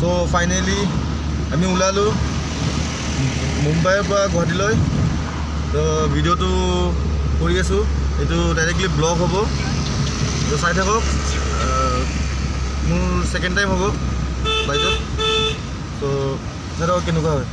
So finally আমি ওলালোঁ মুম্বাইৰ পৰা গুৱাহাটীলৈ। তো ভিডিঅ'টো কৰি আছোঁ, এইটো ডাইৰেক্টলি ব্লগ হ'ব। তো চাই থাকক, মোৰ ছেকেণ্ড টাইম হ'ব ফ্লাইটত। তো চাই থাকক কেনেকুৱা হয়।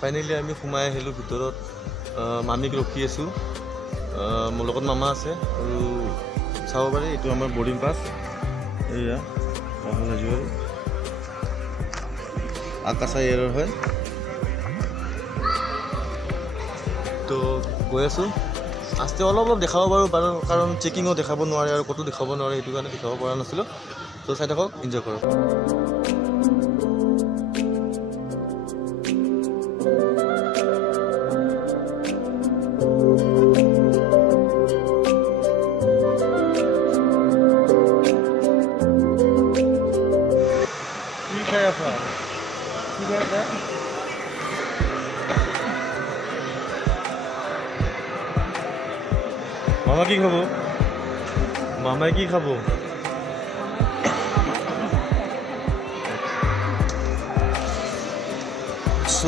ফাইনেলি আমি সোমাই আহিলোঁ ভিতৰত। মামীক ৰখি আছোঁ, মোৰ লগত মামা আছে। আৰু চাব পাৰে এইটো আমাৰ বৰ্ডিং পাছ। এয়া ৰাহুল হাজৰিকা আকাশা এয়াৰৰ হয়। তো গৈ আছোঁ, আস্তে অলপ দেখাব পাৰোঁ কাৰণ চেকিঙো দেখাব নোৱাৰে আৰু ক'তো দেখাব নোৱাৰে, সেইটো কাৰণে দেখাব পৰা নাছিলোঁ। তো চাই থাকক, এনজয় কৰক। মামা কি খাব? মামাই কি খাব? চ'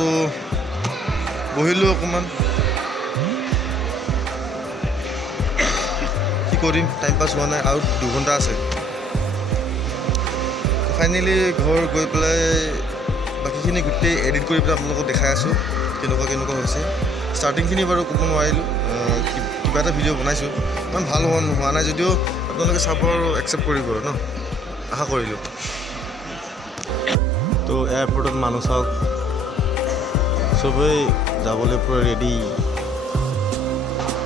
বহিলোঁ অকণমান, কি কৰিম, টাইম পাছ হোৱা নাই, আৰু 2 ঘণ্টা আছে। ফাইনেলি ঘৰ গৈ পেলাই বাকীখিনি গোটেই এডিট কৰি পেলাই আপোনালোকক দেখাই আছোঁ কেনেকুৱা হৈছে। ষ্টাৰ্টিংখিনি বাৰু ক'ব নোৱাৰিলোঁ, কিবা এটা ভিডিঅ' বনাইছোঁ, ইমান ভাল হোৱা নাই যদিও আপোনালোকে চাব আৰু একচেপ্ট কৰিব আৰু ন, আশা কৰিলোঁ। তো এয়াৰপৰ্টত মানুহ চাওক, চবেই যাবলৈ পূৰা ৰেডি।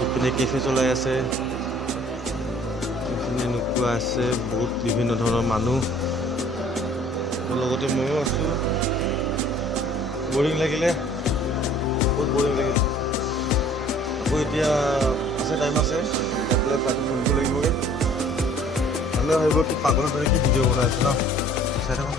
ইপিনে কেফে চলাই আছে, ইপিনে নোপোৱা আছে, বহুত বিভিন্ন ধৰণৰ মানুহ, লগতে ময়ো আছোঁ। বৰিং লাগিলে, বহুত বৰিং লাগিলে। আকৌ এতিয়া আছে, টাইম আছে, পেলাই ফ্লাইটত বহিব লাগিবগৈ। ভালে ভাবিব কি পাগলৰ দৰে কি ভিডিঅ' বনাই আছে ন, চাই থাকক।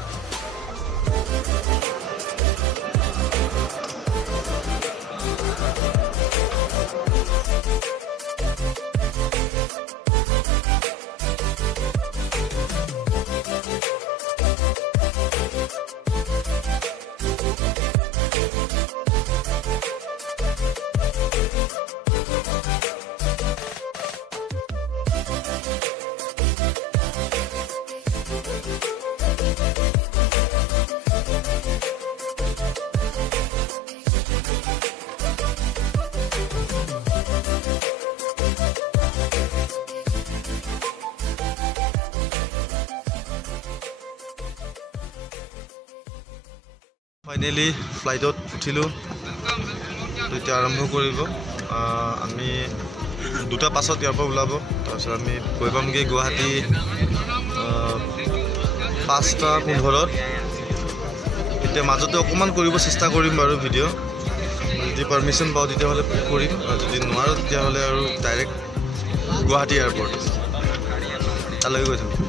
ফাইনেলি ফ্লাইটত উঠিলোঁ, তো এতিয়া আৰম্ভ কৰিব। আমি 2টা পাছত ইয়াৰ পৰা ওলাব তাৰপিছত আমি গৈ পামগৈ গুৱাহাটী 5:15 এতিয়া মাজতে অকণমান কৰিব চেষ্টা কৰিম বাৰু ভিডিঅ' যদি পাৰ্মিশ্যন পাওঁ তেতিয়াহ'লে কৰিম আৰু যদি নোৱাৰোঁ তেতিয়াহ'লে আৰু ডাইৰেক্ট গুৱাহাটী এয়াৰপৰ্ট তালৈকে গৈ থাকোঁ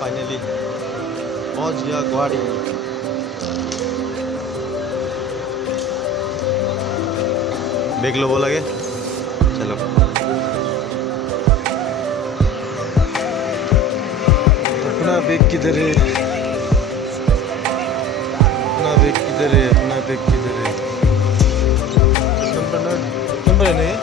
फाइनली पहुंच गया गुवाहाटी बेग लो लगे चलो अपना बेग किधर है अपना बेग किधर है अपना बेग किधर है नंबर है नहीं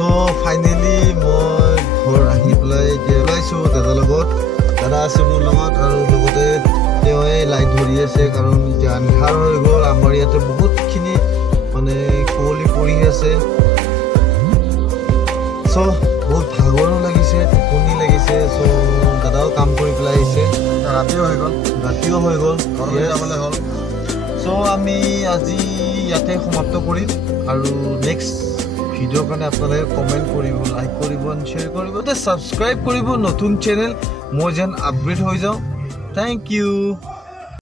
So finally মই ঘৰ আহি পেলাই এতিয়া ওলাইছোঁ দাদাৰ লগত দাদা আছে মোৰ লগত আৰু লগতে তেওঁৱে লাইট ধৰি আছে কাৰণ এতিয়া আন্ধাৰ হৈ গ'ল আমাৰ ইয়াতে বহুতখিনি মানে কুঁৱলী পৰি আছে চ' বহুত ভাগৰো লাগিছে টোপনি লাগিছে চ' দাদাও কাম কৰি পেলাই আহিছে ৰাতিও হৈ গ'ল ঘৰলৈ যাবলৈ হ'ল চ' আমি আজি ইয়াতে সমাপ্ত কৰিম আৰু নেক্সট ভিডিঅ'ৰ কাৰণে আপোনালোকে কমেণ্ট কৰিব লাইক কৰিব শ্বেয়াৰ কৰিব ছাবস্ক্ৰাইব কৰিব নতুন চেনেল মই যেন আপগ্ৰেড হৈ যাওঁ থেংক ইউ